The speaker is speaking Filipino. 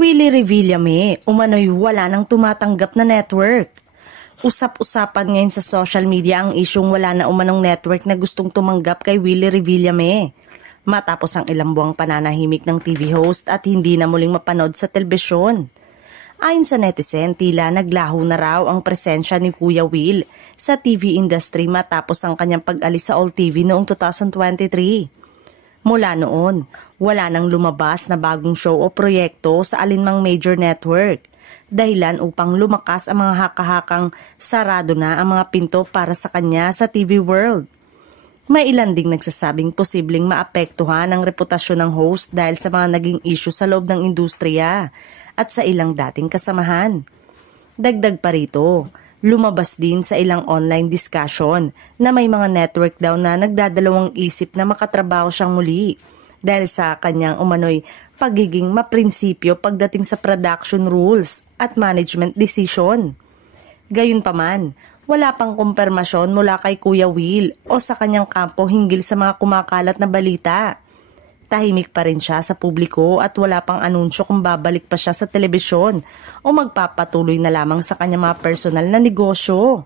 Willie Revillame, umano'y wala nang tumatanggap na network. Usap-usapan ngayon sa social media ang isyung wala na umanong network na gustong tumanggap kay Willie Revillame. Matapos ang ilang buwang pananahimik ng TV host at hindi na muling mapanood sa telebisyon. Ayon sa netizen, tila naglaho na raw ang presensya ni Kuya Will sa TV industry matapos ang kanyang pag-alis sa All TV noong 2023. Mula noon, wala nang lumabas na bagong show o proyekto sa alinmang major network, dahilan upang lumakas ang mga haka-hakang sarado na ang mga pinto para sa kanya sa TV world. May ilan ding nagsasabing posibleng maapektuhan ang reputasyon ng host dahil sa mga naging issue sa loob ng industriya at sa ilang dating kasamahan. Dagdag pa rito, lumabas din sa ilang online discussion na may mga network daw na nagdadalawang isip na makatrabaho siyang muli dahil sa kanyang umano'y pagiging maprinsipyo pagdating sa production rules at management decision. Gayunpaman, wala pang kumpirmasyon mula kay Kuya Will o sa kanyang kampo hinggil sa mga kumakalat na balita. Tahimik pa rin siya sa publiko at wala pang anunsyo kung babalik pa siya sa telebisyon o magpapatuloy na lamang sa kanyang mga personal na negosyo.